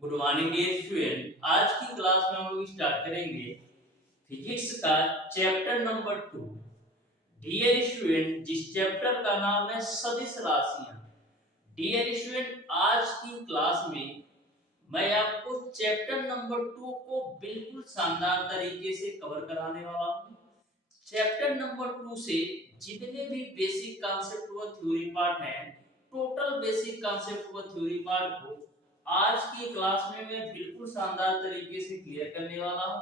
Good morning dear student. आज की class में हम लोग स्टार्ट करेंगे फिजिक्स का चैप्टर नंबर 2। डियर स्टूडेंट, जिस चैप्टर का नाम है सदिश राशियां। डियर स्टूडेंट, आज की क्लास में मैं आपको चैप्टर नंबर 2 को बिल्कुल शानदार तरीके से कवर कराने वाला हूँ। चैप्टर नंबर 2 से जितने भी बेसिक कॉन्सेप्ट व थ्योरी पार्ट हैं, टोटल बेसिक कॉन्सेप्ट व थ्योरी पार्ट को आज की क्लास में मैं बिल्कुल शानदार तरीके से क्लियर करने वाला हूं।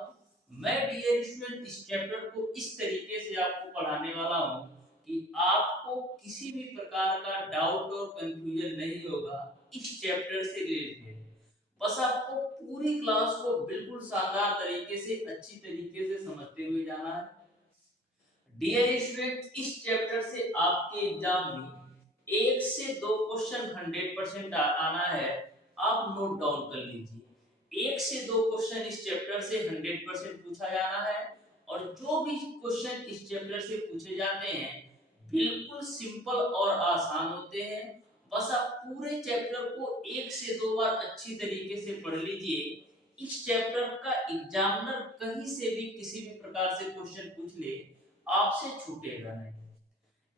मैं डियर स्टूडेंट इस चैप्टर को इस तरीके से आपको पढ़ाने वाला हूं कि आपको किसी भी प्रकार का डाउट और कंफ्यूजन नहीं होगा इस चैप्टर से रिलेटेड। बस आपको पूरी क्लास को बिल्कुल शानदार तरीके से अच्छी तरीके से समझते हुए जाना है। डियर स्टूडेंट, इस चैप्टर से आपके एग्जाम में एक से दो क्वेश्चन 100% आना है। आप नोट डाउन कर लीजिए, एक से दो क्वेश्चन इस चैप्टर से 100% पूछा जाना है। और जो भी क्वेश्चन इस चैप्टर से पूछे जाते हैं बिल्कुल सिंपल और आसान होते हैं। बस आप पूरे चैप्टर को एक से दो बार अच्छी तरीके से पढ़ लीजिए। इस चैप्टर का एग्जामिनर कहीं से भी किसी भी प्रकार से क्वेश्चन पूछ ले, आपसे छूटेगा नहीं।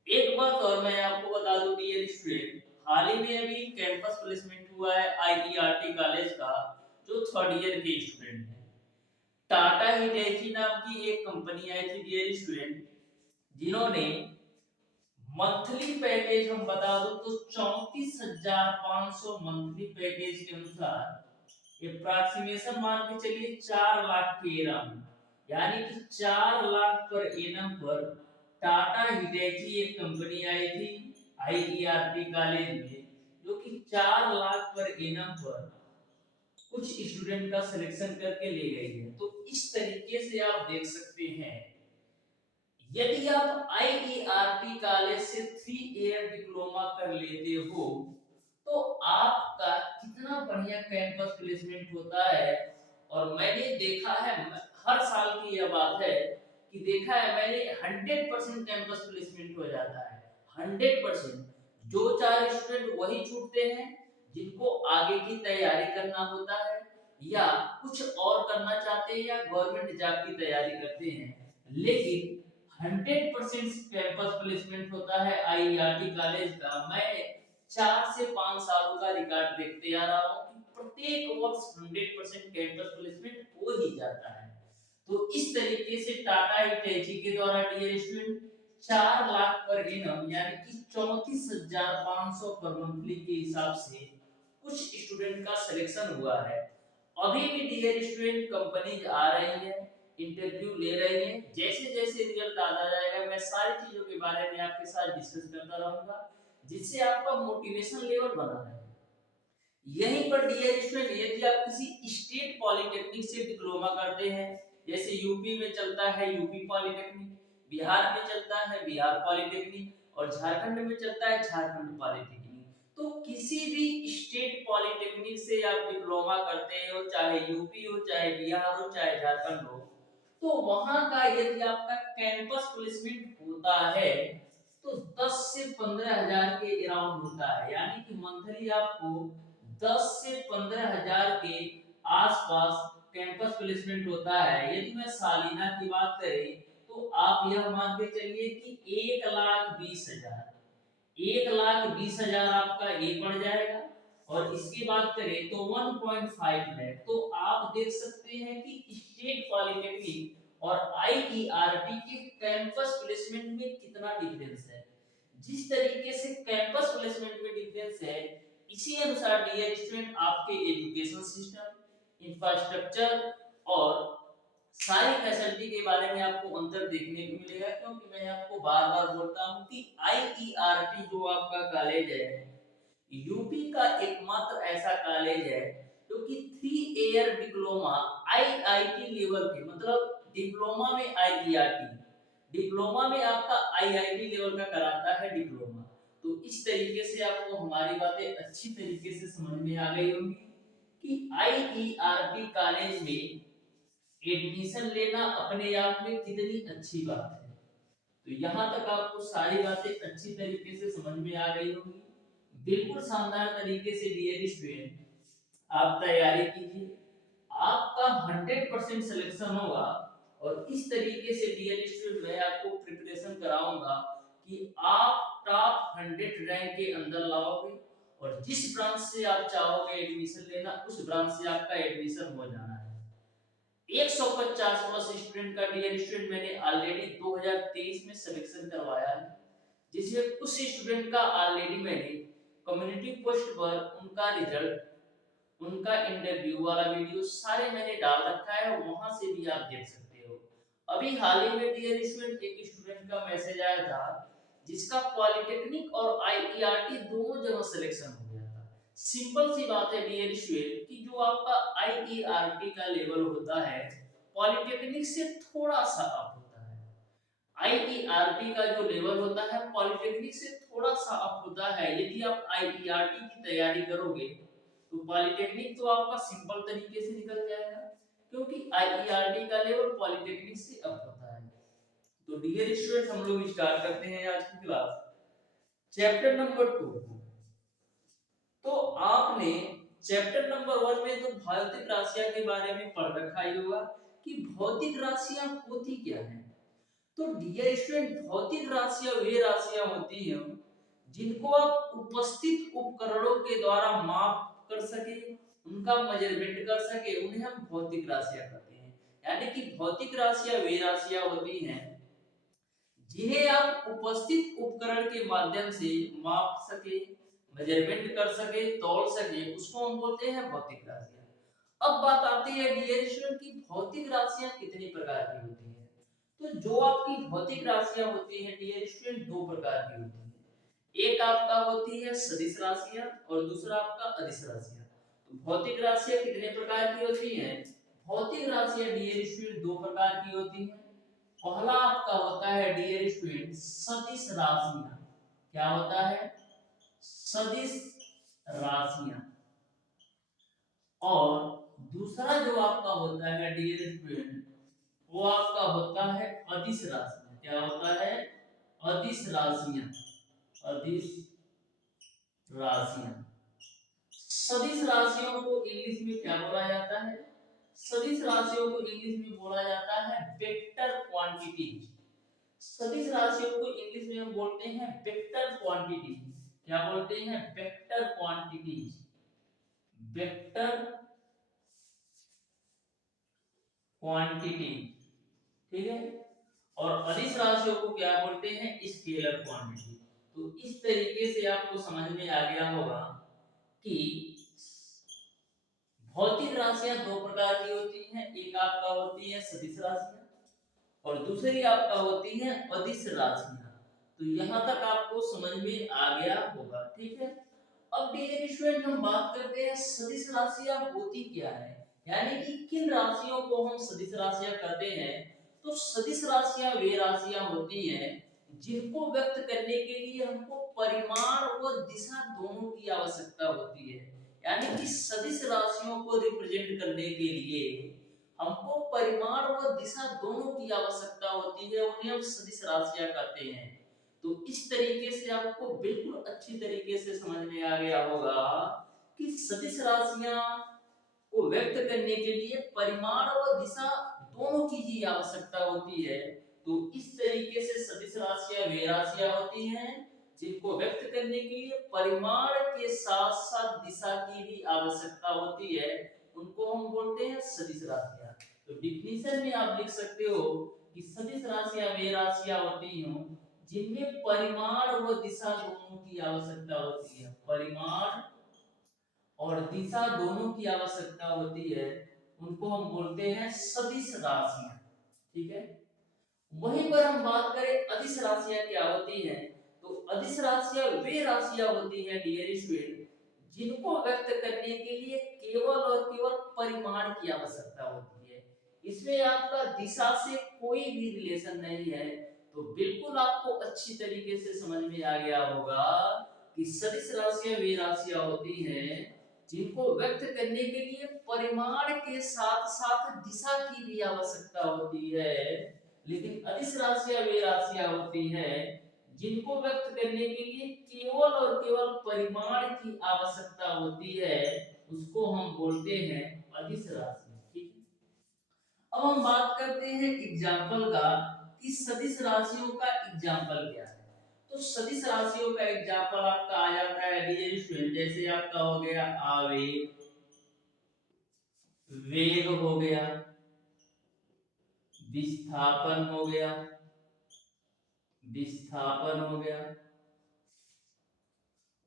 एक बात और मैं आपको बता दूं डियर स्टूडेंट, हाल ही में अभी कैंपस प्लेसमेंट हुआ है आईईआरटी कॉलेज का, जो थर्ड ईयर के स्टूडेंट हैं। टाटा हिटेची नाम की एक कंपनी आई थी डियर स्टूडेंट, जिन्होंने मंथली पैकेज हम बता दूं तो 34,500 मंथली पैकेज के अनुसार अप्रॉक्सीमेशन मान के चलिए 4 लाख के एरम, यानी कि 4 लाख पर एनम पर टाटा हिटेची एक कंपनी आई थी आईईआरटी कॉलेज में, जो कि 4 लाख पर एनम पर कुछ स्टूडेंट का सिलेक्शन करके ले गई है। तो इस तरीके से आप देख सकते हैं, यदि आप आईईआरटी कॉलेज से 3 ईयर डिप्लोमा कर लेते हो तो आपका कितना बढ़िया कैंपस प्लेसमेंट होता है। और मैंने देखा है, हर साल की यह बात है कि देखा है मैंने 100% कैंपस प्लेसमेंट हो जाता है। 100%। जो 4 स्टूडेंट वही छूटते हैं जिनको आगे की तैयारी करना होता है, या कुछ और करना चाहते हैं, या गवर्नमेंट जॉब की तैयारी करते हैं। लेकिन 100% कैंपस प्लेसमेंट होता है आईईआरटी कॉलेज का। मैं 4 से 5 सालों का रिकॉर्ड देखते आ रहा हूँ कि प्रत्येक वर्ष 100% कैंपस प्लेसमेंट हो ही जाता है। तो इस तरीके से टाटा हिटेची के द्वारा dear student 4 lakh per annum, यानी कि 34,500 पर मंथली के हिसाब से कुछ स्टूडेंट का सिलेक्शन हुआ है। अभी भी डियर स्टूडेंट कंपनीज आ रही है, इंटरव्यू ले रही है। जैसे जैसे रिजल्ट आता जाएगा मैं सारी चीजों के बारे में आपके साथ डिस्कस करता रहूंगा, जिससे आपका मोटिवेशन लेवल बना रहे। यहीं पर डियर स्टूडेंट, यदि आप किसी स्टेट पॉलिटेक्निक से डिप्लोमा करते हैं, जैसे यूपी में चलता है यूपी पॉलिटेक्निक, बिहार में चलता है बिहार पॉलिटेक्निक, और झारखंड में चलता है झारखंड पॉलिटेक्निक, तो किसी भी स्टेट पॉलिटेक्निक से आप डिप्लोमा करते हो, चाहे यूपी हो, चाहे बिहार हो, चाहे झारखंड हो, तो वहां का यदि आपका कैंपस प्लेसमेंट होता है तो 10 से 15,000 के अराउंड होता है। यानी कि मंथली आपको 10 से 15,000 के आसपास कैंपस प्लेसमेंट होता है। यदि मैं सालाना की बात करें तो आप यह मान के चलिए कि 1,20,000, 1,20,000 आपका ये पड़ जाएगा। और इसकी बात करें तो 1.5 लाख। तो आप देख सकते हैं कि स्टेट पॉलिटेक्निक और आईईआरटी के कैंपस प्लेसमेंट में कितना डिफरेंस है। जिस तरीके से कैंपस प्लेसमेंट में डिफरेंस है, इसी अनुसार डियर स्टूडेंट आपके एजुकेशन सिस्टम, इंफ्रास्ट्रक्चर और सारी फैसिलिटी के बारे में आपको अंतर देखने को मिलेगा। क्योंकि मैं आपको बार बार बोलता हूं कि आईईआरटी जो आपका कॉलेज है, यूपी का एकमात्र ऐसा कॉलेज है जो कि 3 ईयर डिप्लोमा आईआईटी लेवल के, मतलब डिप्लोमा में आईईआरटी, डिप्लोमा में आपका आईआईटी लेवल का कराता है डिप्लोमा। तो इस तरीके से आपको हमारी बातें अच्छी तरीके से समझ में आ गई होंगी कि आईईआरटी कॉलेज में एडमिशन लेना अपने आप में कितनी अच्छी बात है। तो यहाँ तक आपको सारी बातें अच्छी तरीके से समझ में आ गई होंगी। बिल्कुल शानदार तरीके से डियर स्टूडेंट आप तैयारी कीजिए, आपका 100% सिलेक्शन होगा। और इस तरीके से डियर स्टूडेंट मैं आपको प्रिपरेशन कराऊंगा कि आप टॉप 100 रैंक के अंदर लाओगे, और जिस ब्रांच से आप चाहोगे एडमिशन लेना उस ब्रांच से आपका एडमिशन हो जाना है। 150 प्लस स्टूडेंट का डियर स्टूडेंट मैंने ऑलरेडी 2023 में सिलेक्शन करवाया है, जिसमें कुछ स्टूडेंट का ऑलरेडी मैंने कम्युनिटी पोस्ट पर उनका रिजल्ट, उनका इंटरव्यू वाला वीडियो सारे मैंने डाल रखा है, वहां से भी आप देख सकते हो। अभी हाल ही में डियर स्टूडेंट एक स्टूडेंट का मैसेज आया था जिसका पॉलिटेक्निक और आईईआरटी दोनों जगह सिलेक्शन हो गया था। सिंपल सी बात है डियर स्टूडेंट कि जो आपका आईईआरटी का लेवल होता है पॉलिटेक्निक से थोड़ा सा अप होता है। आईईआरटी का जो लेवल होता है पॉलिटेक्निक से थोड़ा सा अप होता है। यदि आप आईईआरटी की तैयारी करोगे तो पॉलिटेक्निक तो आपका सिंपल तरीके से निकल जाएगा, क्योंकि आईईआरटी का लेवल पॉलिटेक्निक से अप होता है। तो डियर स्टूडेंट्स हम लोग स्टार्ट करते हैं आज की क्लास। Chapter number 2। तो आपने चैप्टर नंबर 1 में तो भौतिक राशियां के बारे में पढ़ रखा ही होगा कि भौतिक राशियां होती क्या हैं। तो डियर स्टूडेंट भौतिक राशियां वे राशियां होती हैं जिनको आप उपस्थित उपकरणों के द्वारा माप कर सके, उनका मेजरमेंट कर सके, उन्हें हम भौतिक राशियां कहते हैं। यानी कि भौतिक राशियां वे राशियां होती हैं जिन्हें आप उपस्थित उपकरण के माध्यम से माप सके, मेजरमेंट कर सके, तौल सके, उसको हम बोलते हैं भौतिक राशियां। अब बात आती है डियर स्टूडेंट की भौतिक राशियां कितनी प्रकार की होती हैं। तो जो आपकी भौतिक राशियां होती हैं डियर स्टूडेंट दो प्रकार की होती हैं। एक आपका होती है सदिश राशियां और दूसरा आपका अदिश राशियां। तो भौतिक राशियां कितने प्रकार की होती हैं? भौतिक राशियां डियर स्टूडेंट दो प्रकार की होती हैं। पहला आपका होता है डियर स्टूडेंट सदिश राशियां। क्या होता है? सदिश राशियां। और दूसरा जो आपका होता है डियर स्टूडेंट वो आपका होता है अदिश राशियां। क्या होता है? अदिश राशियां। अदिश राशियां। सदिश राशियों को इंग्लिश में क्या बोला जाता है? सदिश राशियों को इंग्लिश में बोला जाता है वेक्टर क्वांटिटीज। सदिश राशियों को इंग्लिश में हम बोलते हैं वेक्टर क्वांटिटी। क्या बोलते हैं? Vector quantities. Vector quantity. ठीक है। और अदिश राशियों को क्या बोलते हैं? Scalar quantity. तो इस तरीके से आपको समझ में आ गया होगा कि भौतिक राशियां दो प्रकार की होती हैं। एक आपका होती है सदिश राशियां और दूसरी आपका होती है अदिश राशियां। तो यहां तक आपको समझ में आ गया होगा। ठीक है। अब डियर स्टूडेंट हम बात करते हैं सदिश राशियां होती क्या है, यानी कि किन राशियों को हम सदिश राशियां कहते हैं। तो सदिश राशियां वे राशियां होती हैं जिनको व्यक्त करने के लिए हमको परिमाण व दिशा दोनों की आवश्यकता होती है। यानी कि सदिश राशियों को रिप्रेजेंट करने के लिए हमको परिमाण व दिशा दोनों की आवश्यकता होती है, उन्हें हम सदिश राशियां कहते हैं। तो इस तरीके से आपको बिल्कुल अच्छी तरीके से समझ में आ गया होगा कि सदिश राशियां को व्यक्त करने के लिए परिमाण व दिशा दोनों की ही आवश्यकता होती है। तो इस तरीके से सदिश राशियां वे राशियां होती हैं जिनको व्यक्त करने के लिए परिमाण के साथ साथ दिशा की भी आवश्यकता होती है, उनको हम बोलते हैं सदिश राशियां। तो डिफिनीशन में आप लिख सकते हो कि सदिश राशियां वे राशियां होती हैं जिनमें परिमाण व दिशा दोनों की आवश्यकता होती है। परिमाण और दिशा दोनों की आवश्यकता होती है, उनको हम बोलते हैं सदिश राशियां। ठीक है। वहीं पर हम बात करें अदिश राशियां क्या होती हैं। तो अदिश राशियां वे राशियां होती हैं डियर स्टूडेंट जिनको व्यक्त करने के लिए केवल और केवल परिमाण की आवश्यकता होती है। इसमें आपका दिशा से कोई भी रिलेशन नहीं है। तो बिल्कुल आपको अच्छी तरीके से समझ में आ गया होगा कि सदिश राशियां वे राशियां होती हैं जिनको व्यक्त करने के लिए परिमाण के साथ साथ दिशा की भी आवश्यकता होती है। लेकिन अदिश राशियां वे राशियां होती हैं जिनको व्यक्त करने के लिए केवल और केवल परिमाण की आवश्यकता होती है, उसको हम बोलते हैं अदिश राशि। ठीक है, अब हम बात करते हैं एग्जाम्पल का कि सदिश राशियों का एग्जाम्पल क्या है। तो सदिश राशियों का एग्जाम्पल आपका आ जाता है डियर स्टूडेंट, जैसे आपका हो गया आवेग, वेग हो गया, विस्थापन हो गया, विस्थापन हो गया,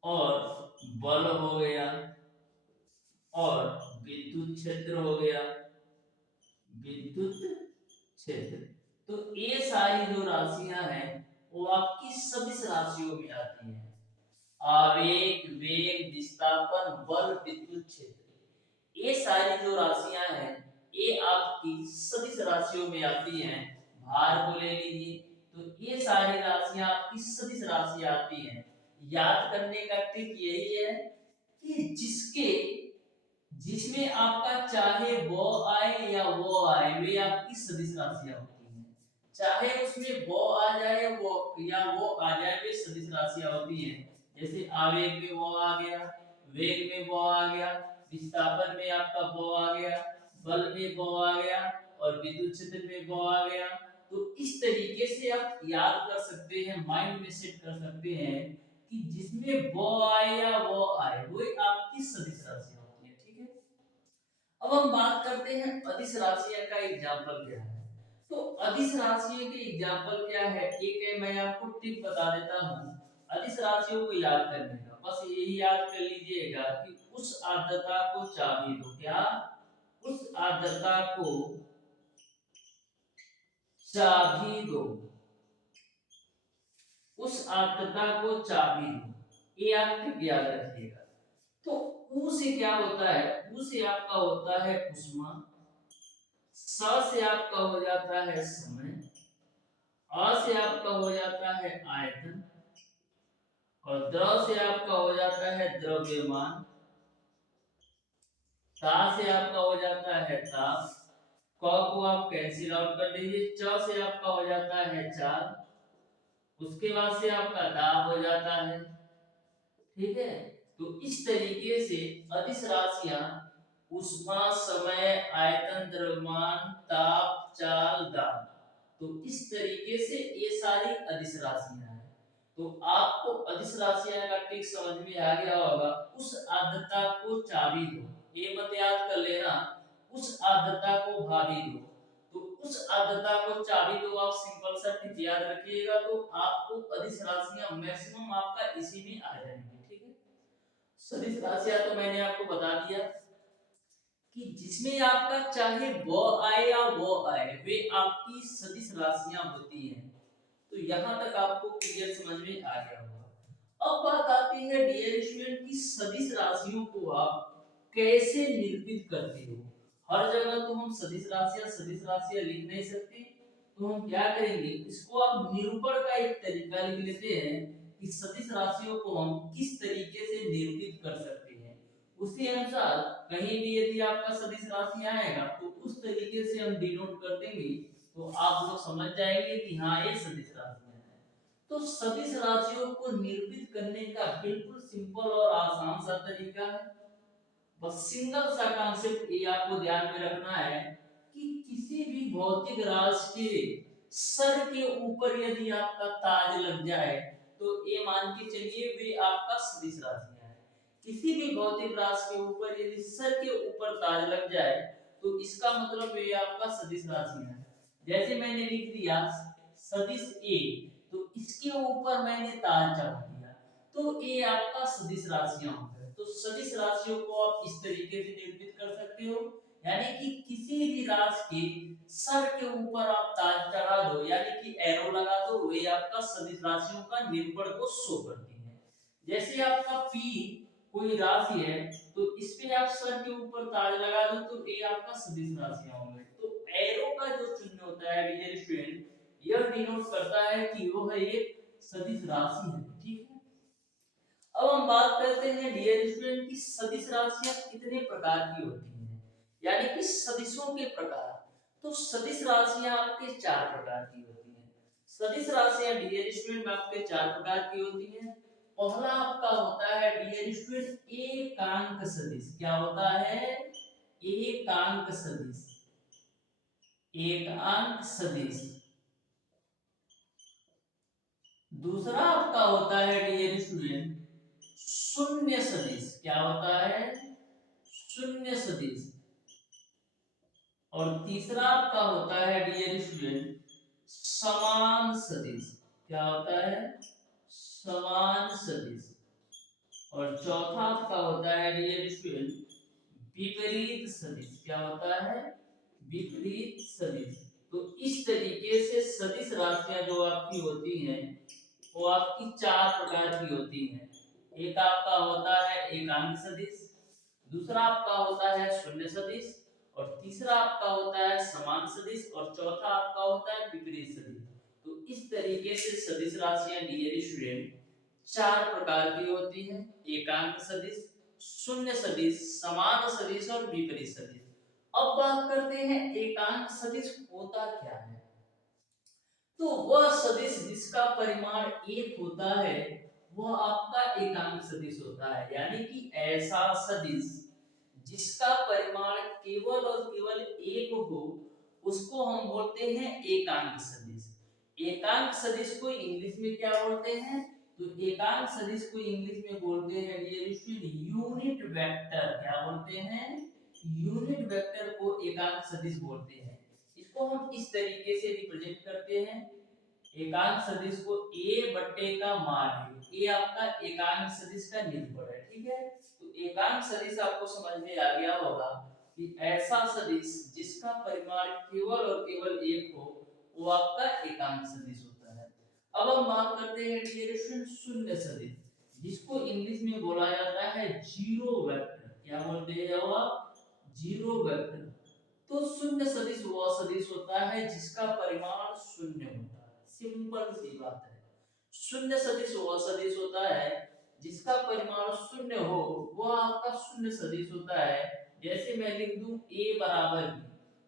और बल हो गया, और विद्युत क्षेत्र हो गया, विद्युत क्षेत्र। तो ये सारी जो राशियां हैं वो आपकी सदिश राशियों में आती हैं। आवेग, वेग, विस्थापन, बल, विद्युत क्षेत्र, ये सारी जो राशियां हैं ये आपकी सदिश राशियों में आती हैं। भार को ले लीजिए, तो ये सारी राशियां आपकी सदिश राशि आती हैं। याद करने का ट्रिक यही है कि जिसमें आपका चाहे वो आए या वो आए, वे आपकी सदिश राशियां होती हैं। चाहे उसमें वो आ जाए वो या वो आ जाए, वे सदिश राशियां होती हैं। जैसे आवेग में वो आ गया, वेग में वो आ गया, विस्थापन में आपका वो आ गया, बल में वो आ गया, और विद्युत क्षेत्र में वो आ गया। तो इस तरीके से आप याद कर सकते हैं, माइंड में सेट कर सकते हैं कि जिसमें वो आए या वो आए, वो आपकी सदिश राशि होती है। ठीक है, अब हम बात करते हैं अदिश राशियों का एग्जाम्पल क्या है। तो अदिश राशियों के एग्जाम्पल क्या है, एक है, मैं आपको टिप बता देता हूँ अदिश राशियों को याद करने का। बस यही याद कर लीजिएगा कि उस आर्द्रता को चाबी दो। क्या? उस आर्द्रता को चाबी दो, उस आर्द्रता को चाबी दो, ये आप टिप याद रखिएगा। तो ऊ से क्या होता है, ऊ से आपका होता है उष्मा, स से आपका हो जाता है समय, अ से आपका हो जाता है आयतन, और द्रव से आपका हो जाता है द्रव्यमान, ता से आपका हो जाता है ताप, क को आप कैंसिल आउट कर दीजिए, च से आपका हो जाता है चाल, उसके बाद से आपका दाब हो जाता है। ठीक है, तो इस तरीके से अदिश राशियां उष्मा, समय, आयतन, द्रव्यमान, ताप, चाल, दाब, तो इस तरीके से ये सारी अदिश राशियां हैं। तो आपको अदिश राशियां का ट्रिक समझ में आ गया होगा। उस आर्द्रता को चाबी दो, ये मत याद कर लेना, उस आर्द्रता को भाभी दो। तो उस आर्द्रता को चाबी दो, आप सिंपल सा टिप याद रखिएगा, तो आपको अदिश राशियां मैक्सिमम आपका इसी में आ जाएंगी। ठीक है, सदिश राशियां तो मैंने आपको बता दिया कि जिसमें आपका चाहे वो आए या वो आए, वे आपकी सदिश राशियां होती हैं। तो यहाँ तक आपको क्लियर समझ में आ गया होगा। अब बात आती है डियर स्टूडेंट की सदिश राशियों को आप कैसे निरूपित करते हो। हर जगह तो हम सदिश राशियां लिख नहीं सकते, तो हम क्या करेंगे, इसको आप निरूपण का एक तरीका लिख लेते हैं कि सदिश राशियों को हम किस तरीके से निरूपित कर सकते हैं। उसी अनुसार कहीं भी यदि आपका सदिश राशि आएगा तो उस तरीके से हम डिनोट कर देंगे, तो आप लोग समझ जाएंगे कि हाँ ये सदिश राशियां हैं। तो सदिश राशियों को निरूपित करने का बिल्कुल सिंपल और आसान सा तरीका है। बस सिंगल सा कॉन्सेप्ट ये आपको ध्यान में रखना है कि किसी भी भौतिक राशि के सर के ऊपर यदि आपका ताज लग जाए, तो ये मान के चलिए वे आपका सदिश राशियां है। किसी भी भौतिक राशि के ऊपर यदि सर के ऊपर ताज लग जाए, तो इसका मतलब वे आपका सदिश राशियां है। जैसे मैंने लिख दिया सदिश ए, तो इसके ऊपर मैंने ताज चढ़ा दिया, तो ये आपका सदिश राशियां हो गए। तो सदिश राशियों को आप इस तरीके से निरूपित कर सकते हो, यानी कि किसी भी राशि के सर के ऊपर आप ताज चढ़ा दो, यानी कि एरो लगा दो, वे आपका सदिश राशियों का निरूपण को शो करती है। जैसे आपका पी कोई राशि है, तो इस पे आप सर के ऊपर ताज लगा दो, तो ये आपका सदिश राशियां होंगे। तो एरो का जो चिन्ह होता है डियर स्टूडेंट, यह डिनोट करता है कि वह एक सदिश राशि है। ठीक है, अब हम बात करते हैं डियर स्टूडेंट की सदिश राशियां कितने प्रकार की होती हैं, यानी कि सदिशों के प्रकार। तो सदिश राशियां आपके चार प्रकार की होती हैं। सदिश राशियां डियर स्टूडेंट आपके चार प्रकार की होती हैं। पहला आपका होता है डियर स्टूडेंट एकांक सदिश। क्या होता है? एकांक सदिश। एकांक सदिश। दूसरा आपका होता है डियर स्टूडेंट शून्य सदिश। क्या होता है? शून्य सदिश। और तीसरा आपका होता है डियर स्टूडेंट समान सदिश। क्या होता है? समान सदिश। और चौथा आपका होता है डियर स्टूडेंट विपरीत सदिश। क्या होता है? विपरीत सदिश। तो इस तरीके से सदिश राशियां जो आपकी होती हैं वो आपकी चार प्रकार की होती हैं। एक आपका होता है एकांक सदिश, दूसरा आपका होता है शून्य सदिश, और तीसरा आपका होता है समान सदिश, और चौथा आपका होता है विपरीत सदिश। तो इस तरीके से सदिश राशियां डियर स्टूडेंट चार प्रकार की होती हैं। एकांक सदिश, शून्य सदिश, समान सदिश और विपरीत सदिश। अब बात करते हैं एकांक सदिश होता क्या है। तो वह सदिश जिसका परिमाण एक होता है वह आपका एकांक सदिश होता है। यानी कि ऐसा सदिश जिसका परिमाण केवल और केवल एक हो उसको हम बोलते हैं एकांक सदिश। एकांक सदिश को इंग्लिश में क्या बोलते हैं? तो एकांक सदिश को इंग्लिश में बोलते हैं यूनिट वेक्टर। क्या बोलते हैं? यूनिट वेक्टर को एकांक सदिश बोलते हैं। इसको हम इस तरीके से रिप्रेजेंट करते हैं। एकांक सदिश को a बट्टे का मान, ये आपका एकांक सदिश का निरूपण है। ठीक है, तो एकांक सदिश आपको समझ में आ गया होगा कि ऐसा सदिश जिसका परिमाण केवल और केवल एक हो वो आपका एकांक सदिश होता है। अब हम बात करते हैं डियर शून्य सदिश, जिसको इंग्लिश में बोला जाता है जीरो वेक्टर। क्या बोलते हैं आप? Zero vector. तो शून्य सदिश वह सदिश होता है जिसका परिमाण शून्य होता है। सिंपल सी बात है। शून्य सदिश वह सदिश होता है जिसका परिमाण शून्य हो, वह आपका शून्य सदिश होता है। जैसे मैं लिख दूं a बराबर b,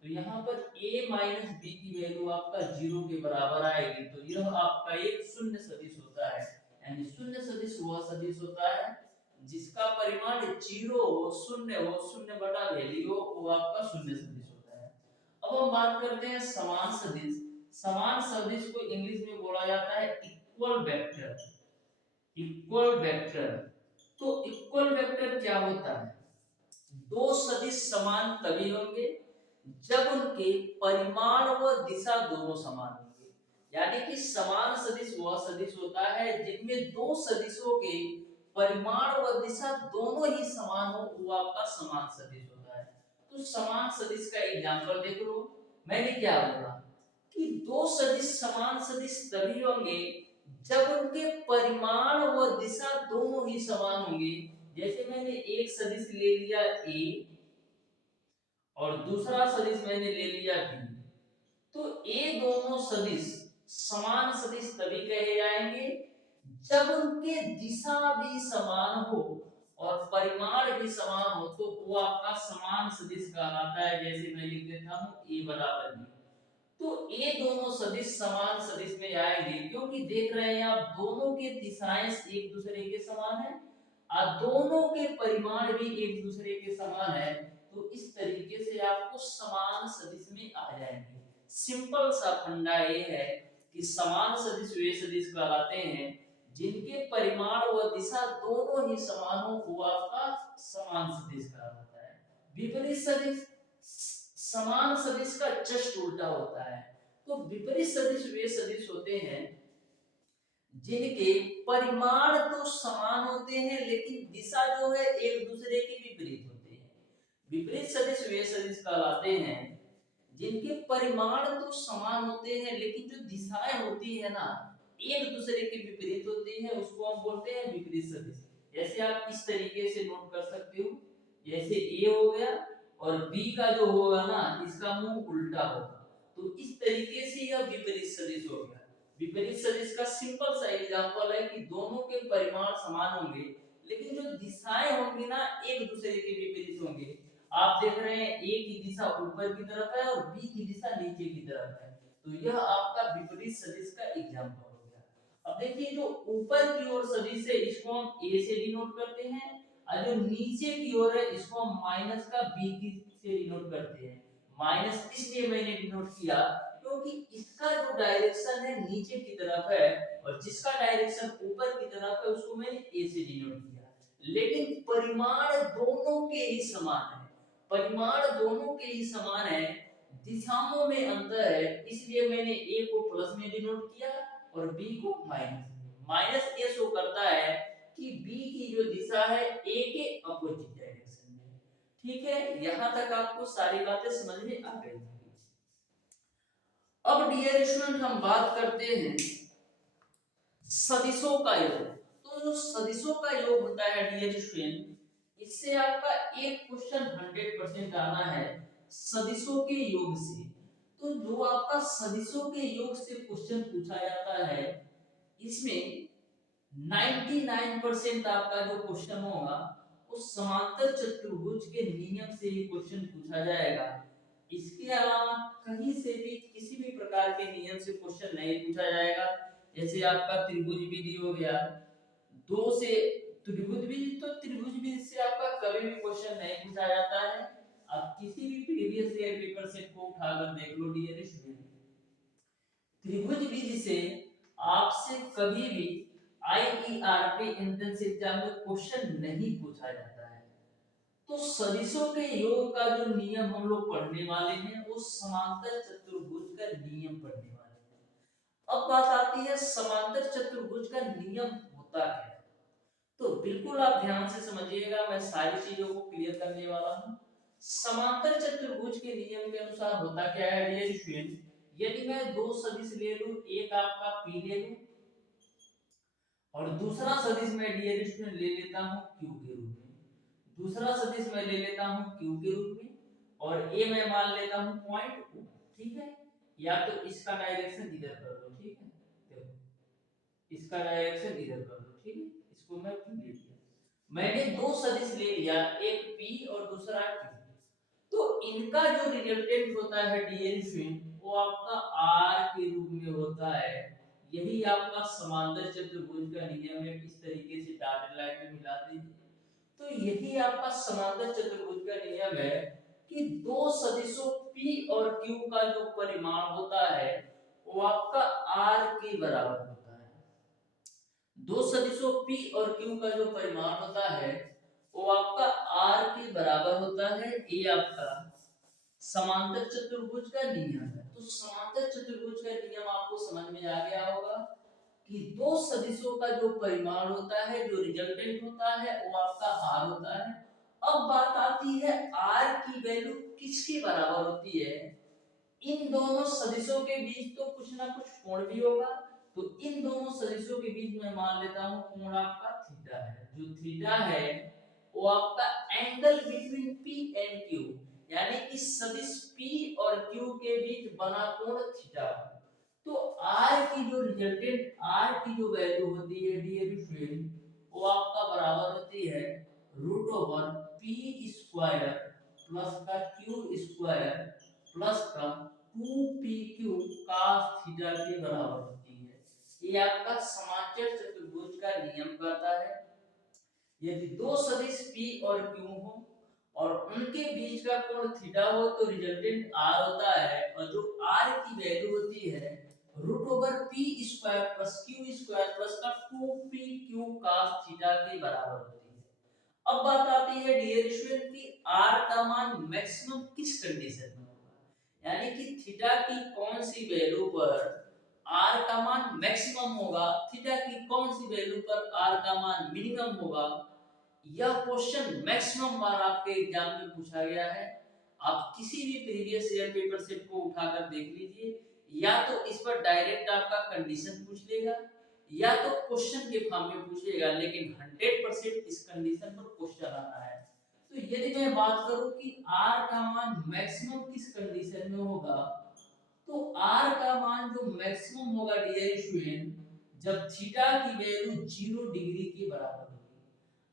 तो यहाँ पर a माइनस b की वैल्यू आपका जीरो के बराबर आएगी, तो यह आपका एक शून्य सदिश होता है। यानी शून्य सदिश वह सदिश होता है जिसका परिमाण जीरो हो, शून्य हो, शून्य बटा वैल्यू हो, वो आपका शून्य सदिश होता है। अब हम बात करते हैं समान सदिश। समान सदिश को इंग्लिश में बोला जाता है इक्वल वेक्टर। Equal vector. तो इक्वल वेक्टर क्या होता है? दो सदिश समान तभी होंगे जब उनके परिमाण व दिशा दोनों समान होंगे। यानी कि समान सदिश वह सदिश होता है जिनमें दो सदिशों के परिमाण व दिशा दोनों ही समान हो, वो आपका समान सदिश होता है। तो समान सदिश का एग्जांपल देख लो। मैंने क्या बोला कि दो सदिश समान सदिश तभी होंगे जब उनके परिमाण व दिशा दोनों ही समान होंगे। जैसे मैंने एक सदिश ले लिया a और दूसरा सदिश मैंने ले लिया b, तो ये दोनों सदिश समान सदिश तभी कहे जाएंगे जब उनके दिशा भी समान हो और परिमाण भी समान हो, तो वो आपका समान सदिश कहलाता है। जैसे मैं लिख देता हूं a बराबर b, तो ये दोनों सदिश समान सदिश में आएंगे क्योंकि देख रहे हैं आप दोनों के दिशाएं एक दूसरे के समान है और दोनों के परिमाण भी एक दूसरे के समान है। तो इस तरीके से आपको समान सदिश में आ जाएंगे। सिंपल सा फंडा ये है कि समान सदिश वे सदिश कहलाते हैं जिनके परिमाण व दिशा दोनों ही समान हो, वो आपका समान सदिश कहलाता है। विपरीत सदिश समान सदिश का जस्ट उल्टा होता है। तो विपरीत सदिश वे सदिश होते हैं जिनके परिमाण तो समान होते हैं लेकिन दिशा जो है एक दूसरे के विपरीत होते हैं। विपरीत सदिश वे सदिश कहलाते हैं जिनके परिमाण तो समान होते हैं लेकिन जो दिशाएं होती है ना एक दूसरे के विपरीत होती है, उसको हम बोलते हैं विपरीत सदिश। जैसे आप इस तरीके से नोट कर सकते हो, जैसे ए हो गया और बी का जो होगा ना इसका मुंह उल्टा होगा, तो इस तरीके से यह विपरीत सदिश हो गया। विपरीत सदिश का सिंपल सा एग्जांपल है कि दोनों के परिमाण समान होंगे लेकिन जो दिशाएं होंगी ना एक दूसरे के विपरीत होंगे। आप देख रहे हैं ए की दिशा ऊपर की तरफ है और बी की दिशा नीचे की तरफ है, तो यह आपका विपरीत सदिश का एग्जांपल हो गया। अब देखिए जो ऊपर की ओर सदिश है इसको हम ए से डिनोट करते हैं, और जो नीचे की ओर है इसको हम माइनस का बी की से डिनोट करते हैं। माइनस इसलिए मैंने डिनोट किया क्योंकि इसका जो डायरेक्शन है नीचे की तरफ है और जिसका डायरेक्शन ऊपर की तरफ है उसको मैंने ए से डिनोट किया। लेकिन परिमाण दोनों के ही समान है, परिमाण दोनों के ही समान है, दिशाओं में अंतर है, इसलिए मैंने ए को प्लस में डिनोट किया और बी को माइनस में। माइनस ये शो करता है कि बी की जो दिशा है ए के अपोजिट डायरेक्शन में। ठीक है, यहां तक आपको सारी बातें समझ में आ गई। अब डियर स्टूडेंट हम बात करते हैं सदिशों का योग। तो जो सदिशों का योग होता है डियर स्टूडेंट, इससे आपका एक क्वेश्चन 100% आना है सदिशों के योग से। तो जो आपका सदिशों के योग से क्वेश्चन पूछा जाता है इसमें 99% आपका जो क्वेश्चन होगा वो समांतर चतुर्भुज के नियम से ही क्वेश्चन पूछा जाएगा। इसके अलावा कहीं से भी किसी भी प्रकार के नियम से क्वेश्चन नहीं पूछा जाएगा। जैसे आपका त्रिभुज विधि हो गया, दो से त्रिभुज विधि, तो त्रिभुज विधि से आपका कभी भी क्वेश्चन नहीं पूछा जाता है। आप किसी भी प्रीवियस ईयर पेपर सेट को उठाकर देख लो डियर स्टूडेंट, त्रिभुज विधि से आपसे कभी भी आईईआरटी एंट्रेंस एग्जाम में क्वेश्चन नहीं पूछा जाता है। तो सदिशों के योग का जो नियम हम लोग पढ़ने वाले हैं वो समांतर चतुर्भुज का नियम पढ़ने वाले हैं। अब बात आती है समांतर चतुर्भुज का नियम होता क्या है। तो बिल्कुल आप ध्यान से समझिएगा, मैं सारी चीजों को क्लियर करने वाला हूँ। समांतर चतुर्भुज के नियम के अनुसार होता क्या है डियर स्टूडेंट, यदि मैं दो सदिश ले लूं, एक आपका पी ले लूं और दूसरा सदिश मैं डियर स्टूडेंट ले लेता हूं क्यू के रूप में, दूसरा सदिश मैं ले लेता हूं क्यू के रूप में और ए मैं मान लेता हूं पॉइंट ओ। ठीक है, या तो इसका डायरेक्शन इधर कर लो, ठीक है, देखो इसका डायरेक्शन इधर कर लो, ठीक है, इसको मैं क्यू ले लिया। मैंने दो सदिश ले लिया, एक पी और दूसरा क्यू। तो इनका जो रिजल्टेंट होता है डियर स्टूडेंट वो आपका आर के रूप में होता है। यही आपका समांतर चतुर्भुज का नियम है, किस तरीके से डॉटेड लाइन में मिला दीजिए। तो यही आपका समांतर चतुर्भुज का नियम है कि दो सदिशों P और Q का जो परिमाण होता है वो आपका R के बराबर होता है। दो सदिशों P और Q का जो परिमाण होता है वो आपका R के बराबर होता है। ये आपका समांतर चतुर्भुज का नियम है। तो समांतर चतुर्भुज का नियम आपको समझ में आ गया होगा कि दो सदिशों का जो परिमाण होता है, जो रिजल्टेंट होता है वो आपका r होता है। अब बात आती है r की वैल्यू किसके बराबर होती है। इन दोनों सदिशों के बीच तो कुछ ना कुछ कोण भी होगा, तो इन दोनों सदिशों के बीच मैं मान लेता हूं कोण आपका थीटा है। जो थीटा है वो आपका angle between p and q, यानी कि सदिश p और q के बीच बना कोण थीटा। तो r की जो रिजल्टेंट r की जो वैल्यू होती है डियर स्टूडेंट वो आपका बराबर होती है root over p square plus का q स्क्वायर प्लस का 2pq cos थीटा के बराबर होती है। ये आपका समांतर चतुर्भुज का नियम कहता है। यदि दो सदिश p और q हो और उनके बीच का कोण थीटा हो तो रिजल्टेंट r होता है, और जो r की वैल्यू होती है root over p square plus q square plus का 2pq cos थीटा के बराबर होती है। अब बात आती है डियर स्टूडेंट की r का मान मैक्सिमम किस कंडीशन में होगा, यानी कि थीटा की कौन सी वैल्यू पर r का मान मैक्सिमम होगा, थीटा की कौन सी वैल्यू पर r का मान मिनिमम होगा। यह क्वेश्चन मैक्सिमम बार आपके एग्जाम में पूछा गया है। आप किसी भी प्रीवियस ईयर पेपर सेट को उठाकर देख लीजिए, या तो इस पर डायरेक्ट आपका कंडीशन पूछ लेगा या तो क्वेश्चन के फॉर्म में पूछेगा, लेकिन 100% इस कंडीशन पर क्वेश्चन आता है। तो यदि मैं बात करूं कि r का मान मैक्सिमम किस कंडीशन में होगा, तो r का मान जो मैक्सिमम होगा डियर स्टूडेंट जब थीटा की वैल्यू 0 डिग्री के बराबर होगी।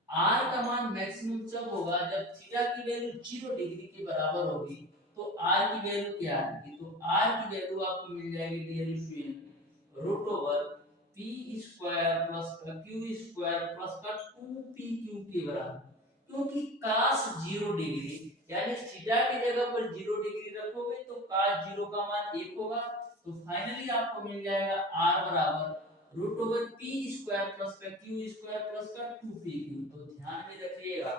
r का मान मैक्सिमम जब होगा जब थीटा की वैल्यू 0 डिग्री के बराबर होगी। तो r की वैल्यू क्या आएगी, तो r की वैल्यू आपको मिल जाएगी dear student root over p square plus का क्यू स्क्वायर प्लस का 2pq के बराबर, क्योंकि cos 0 डिग्री यानी थीटा की जगह पर 0 डिग्री रखोगे तो cos 0 का मान 1 होगा, तो फाइनली आपको मिल जाएगा r बराबर root over p square plus का क्यू स्क्वायर प्लस का 2pq। तो ध्यान में रखिएगा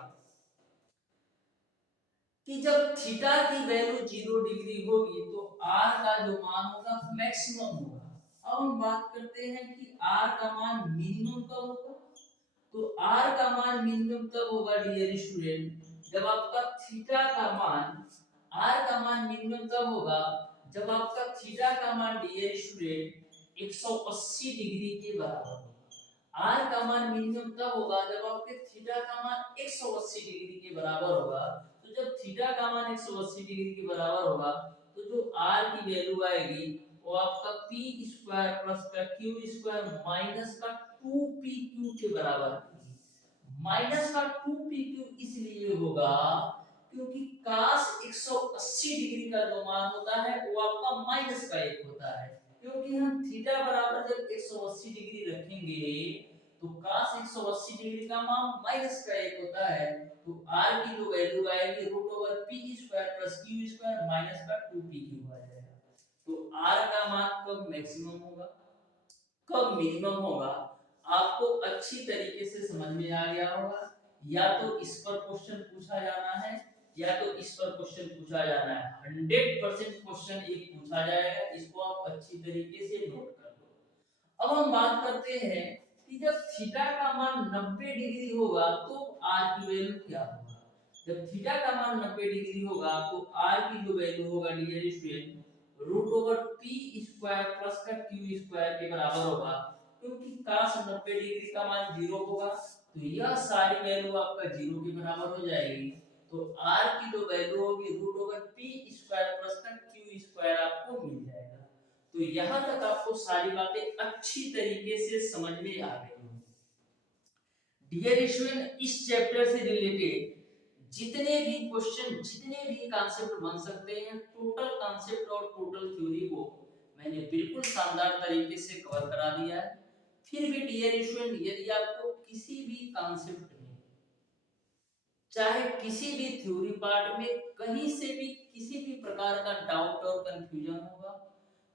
कि जब थीटा की वैल्यू 0 डिग्री होगी तो r का जो मान होगा मैक्सिमम होगा। अब हम बात करते हैं कि r का मान मिनिमम कब होगा। तो r का मान मिनिमम तब होगा डियर स्टूडेंट जब आपका थीटा का मान, r का मान मिनिमम तब होगा जब आपका थीटा का मान डियर स्टूडेंट 180 डिग्री के बराबर होगा। r का मान मिनिमम तब होगा जब आपके थीटा का मान 180 डिग्री के बराबर होगा। तो जब थीटा का मान 180 डिग्री के बराबर होगा तो जो r की वैल्यू आएगी वो आपका p स्क्वायर प्लस का q स्क्वायर माइनस का 2pq के बराबर आएगी। माइनस का 2pq इसलिए होगा क्योंकि cos 180 डिग्री का जो मान होता है वो आपका माइनस का 1 होता है, क्योंकि हम थीटा बराबर जब 180 डिग्री रखेंगे तो cos 180 डिग्री का मान माइनस का 1 होता है, तो r की जो वैल्यू आएगी root over p square plus q square minus का 2pq आ जाएगा। तो r का मान कब मैक्सिमम होगा कब मिनिमम होगा आपको अच्छी तरीके से समझ में आ गया होगा। या तो इस पर क्वेश्चन पूछा जाना है या तो इस पर क्वेश्चन पूछा जाना है। 100% क्वेश्चन एक पूछा जाएगा, इसको आप अच्छी तरीके से नोट कर लो। अब हम बात करते हैं कि जब थीटा का मान 90 डिग्री होगा तो r की वैल्यू क्या होगा। जब थीटा का मान 90 डिग्री होगा तो r की जो वैल्यू होगा dear student root over p square plus का q स्क्वायर के बराबर होगा, क्योंकि cos 90 डिग्री का मान 0 होगा तो यह सारी वैल्यू आपका 0 के बराबर हो जाएगी। तो r की जो वैल्यू होगी root over p square plus का q स्क्वायर आपको मिल जाएगा। तो यहां तक आपको सारी बातें अच्छी तरीके से समझ में आ गई होंगी। डियर स्टूडेंट इस चैप्टर से रिलेटेड जितने भी क्वेश्चन जितने भी कॉन्सेप्ट बन सकते हैं टोटल कॉन्सेप्ट और टोटल थ्योरी को मैंने बिल्कुल शानदार तरीके से कवर करा दिया है। फिर भी डियर स्टूडेंट यदि आपको किसी भी कॉन्सेप्ट में चाहे किसी भी थ्योरी पार्ट में कहीं से भी किसी भी प्रकार का डाउट और कंफ्यूजन होगा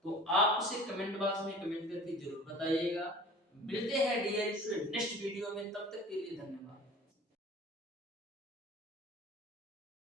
तो आप उसे कमेंट बॉक्स में कमेंट करके जरूर बताइएगा। मिलते हैं डियर स्टूडेंट नेक्स्ट वीडियो में, तब तक के लिए धन्यवाद।